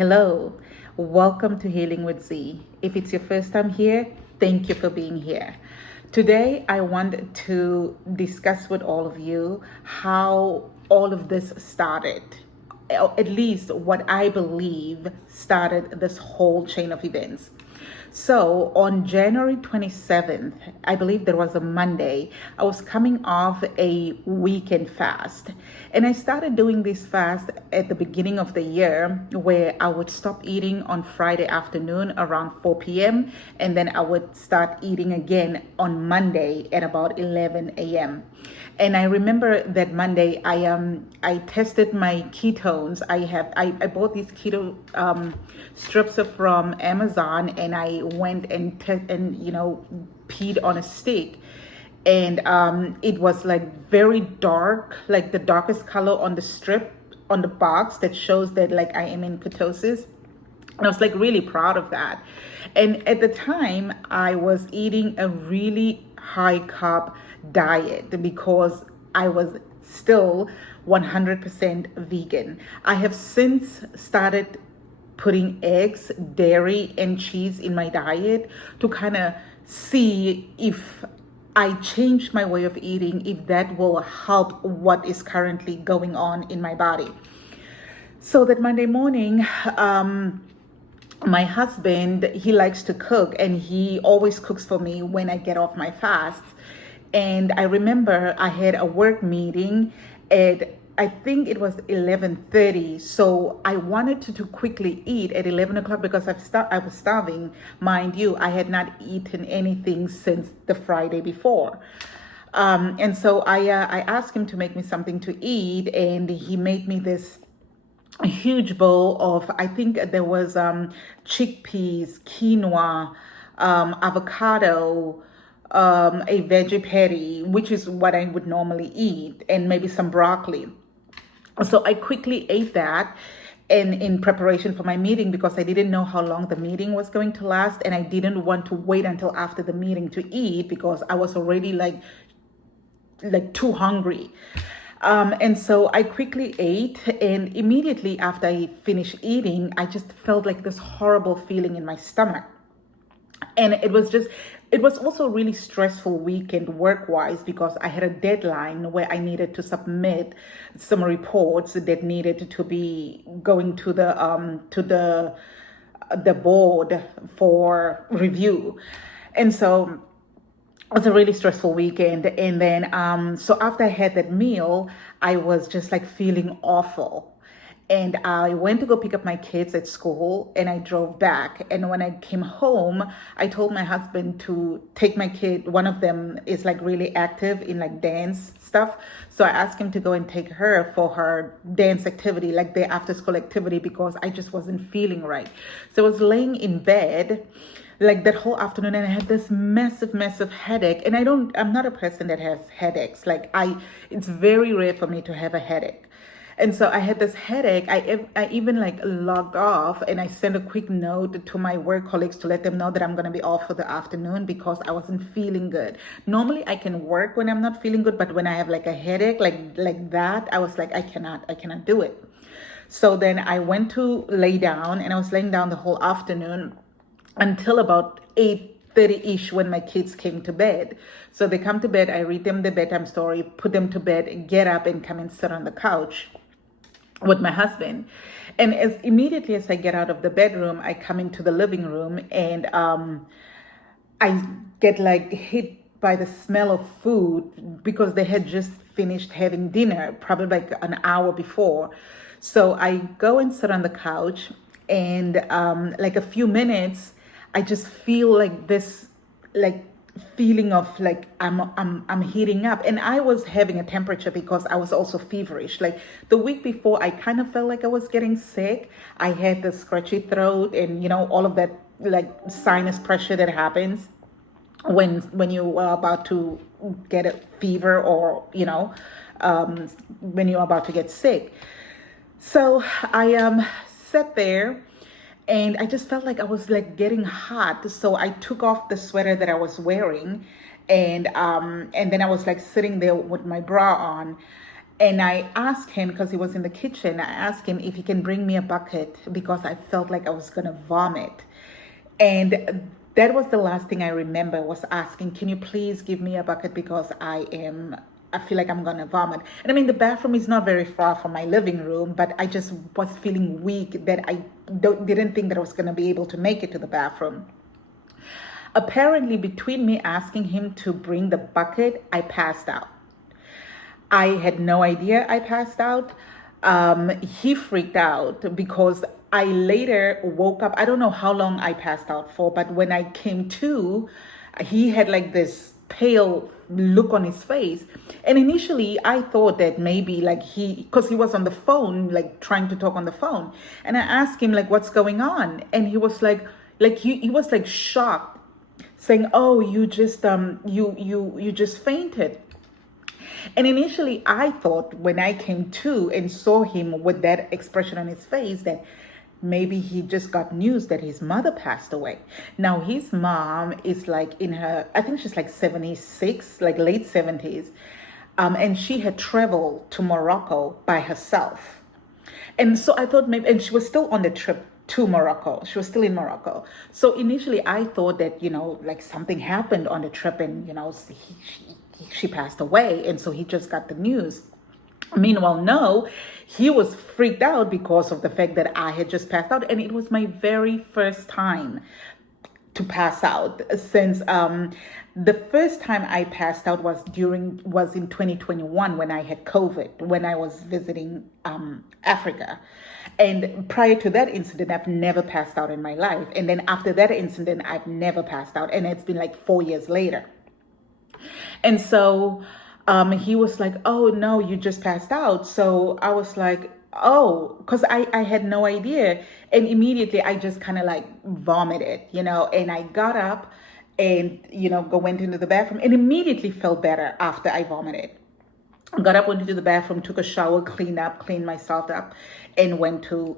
Hello, welcome to Healing with Z. If it's your first time here, thank you for being here. Today, I want to discuss with all of you how all of this started, at least what I believe started this whole chain of events. So on January 27th, I believe there was a Monday, I was coming off a weekend fast. And I started doing this fast at the beginning of the year where I would stop eating on Friday afternoon around 4 p.m. and then I would start eating again on Monday at about 11 a.m. And I remember that Monday I tested my ketones. I bought these keto strips from Amazon, and I went and peed on a stick, and it was like very dark, like the darkest color on the strip on the box that shows that like I am in ketosis. And I was like really proud of that. And at the time, I was eating a really high carb diet because I was still 100% vegan. I have since started putting eggs, dairy, and cheese in my diet to kind of see if I change my way of eating, if that will help what is currently going on in my body. So that Monday morning, my husband, he likes to cook, and he always cooks for me when I get off my fast. And I remember I had a work meeting at, I think it was 11:30. So I wanted to quickly eat at 11 o'clock because I was starving. Mind you, I had not eaten anything since the Friday before. And so I asked him to make me something to eat, and he made me this a huge bowl of, I think there was chickpeas, quinoa, avocado, a veggie patty, which is what I would normally eat, and maybe some broccoli. So I quickly ate that and in preparation for my meeting, because I didn't know how long the meeting was going to last, and I didn't want to wait until after the meeting to eat because I was already like too hungry. And so I quickly ate, and immediately after I finished eating, I just felt like this horrible feeling in my stomach. And it was also a really stressful weekend work-wise because I had a deadline where I needed to submit some reports that needed to be going to the board for review. And so it was a really stressful weekend. And then so after I had that meal, I was just like feeling awful. And I went to go pick up my kids at school, and I drove back. And when I came home, I told my husband to take my kid. One of them is like really active in like dance stuff. So I asked him to go and take her for her dance activity, like the after school activity, because I just wasn't feeling right. So I was laying in bed like that whole afternoon, and I had this massive headache. And I'm not a person that has headaches. It's very rare for me to have a headache. And so I had this headache. I even like logged off, and I sent a quick note to my work colleagues to let them know that I'm going to be off for the afternoon because I wasn't feeling good. Normally I can work when I'm not feeling good, but when I have like a headache like that, I was like, I cannot do it. So then I went to lay down, and I was laying down the whole afternoon until about 8:30-ish when my kids came to bed. So they come to bed, I read them the bedtime story, put them to bed, get up and come and sit on the couch with my husband. And as immediately as I get out of the bedroom, I come into the living room, and I get like hit by the smell of food because they had just finished having dinner, probably like an hour before. So I go and sit on the couch, and like a few minutes, I just feel like this like feeling of like I'm heating up. And I was having a temperature because I was also feverish. Like the week before, I kind of felt like I was getting sick. I had the scratchy throat and all of that like sinus pressure that happens when you are about to get a fever, or when you're about to get sick. So I sat there, and I just felt like I was like getting hot. So I took off the sweater that I was wearing, and then I was like sitting there with my bra on. And I asked him, because he was in the kitchen, I asked him if he can bring me a bucket because I felt like I was going to vomit. And that was the last thing I remember, was asking, can you please give me a bucket because I feel like I'm gonna vomit. And I mean, the bathroom is not very far from my living room, but I just was feeling weak that I didn't think that I was gonna be able to make it to the bathroom. Apparently, between me asking him to bring the bucket, I passed out. I had no idea I passed out. He freaked out because I later woke up. I don't know how long I passed out for, but when I came to, he had like this pale look on his face. And initially I thought that maybe like because he was on the phone, like trying to talk on the phone. And I asked him like, what's going on? And he was like he was like shocked, saying, oh, you just you just fainted. And initially, I thought when I came to and saw him with that expression on his face that maybe he just got news that his mother passed away. Now, his mom is like in her, I think she's like 76, like late 70s. And she had traveled to Morocco by herself. And so I thought maybe, and she was still on the trip to Morocco. She was still in Morocco. So initially I thought that, like something happened on the trip and, she passed away. And so he just got the news. Meanwhile, no, he was freaked out because of the fact that I had just passed out. And it was my very first time to pass out since the first time I passed out was in 2021 when I had COVID, when I was visiting Africa. And prior to that incident, I've never passed out in my life. And then after that incident, I've never passed out. And it's been like 4 years later. And so he was like, oh, no, you just passed out. So I was like, oh, because I had no idea. And immediately I just kind of like vomited, and I got up and, went into the bathroom and immediately felt better after I vomited. Got up, went into the bathroom, took a shower, cleaned myself up, and went to,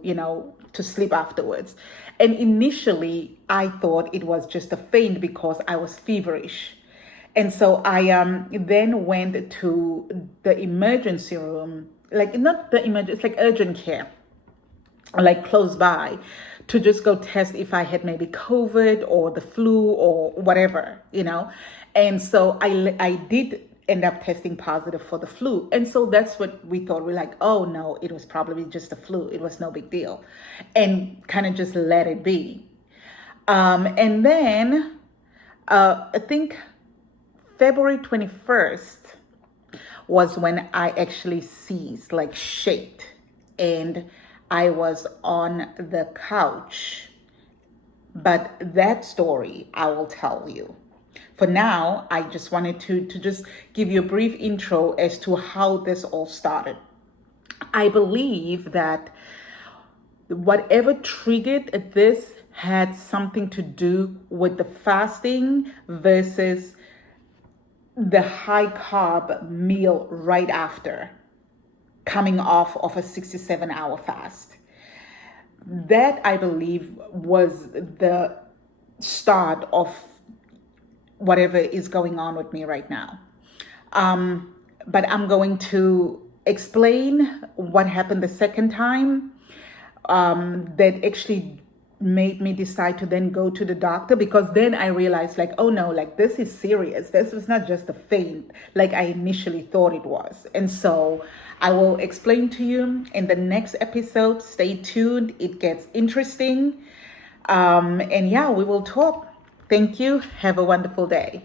to sleep afterwards. And initially I thought it was just a feint because I was feverish. And so I then went to the emergency room, like not the emergency, it's like urgent care, like close by, to just go test if I had maybe COVID or the flu or whatever, And so I did end up testing positive for the flu. And so that's what we thought. We're like, oh no, it was probably just the flu. It was no big deal. And kind of just let it be. And then I think February 21st was when I actually seized, like shaked, and I was on the couch. But that story I will tell you. For now, I just wanted to just give you a brief intro as to how this all started. I believe that whatever triggered this had something to do with the fasting versus the high carb meal right after coming off of a 67-hour fast. That, I believe, was the start of whatever is going on with me right now. But I'm going to explain what happened the second time that actually made me decide to then go to the doctor, because then I realized like, oh no, like this is serious. This was not just a feint like I initially thought it was. And so I will explain to you in the next episode. Stay tuned. It gets interesting. And yeah, we will talk. Thank you. Have a wonderful day.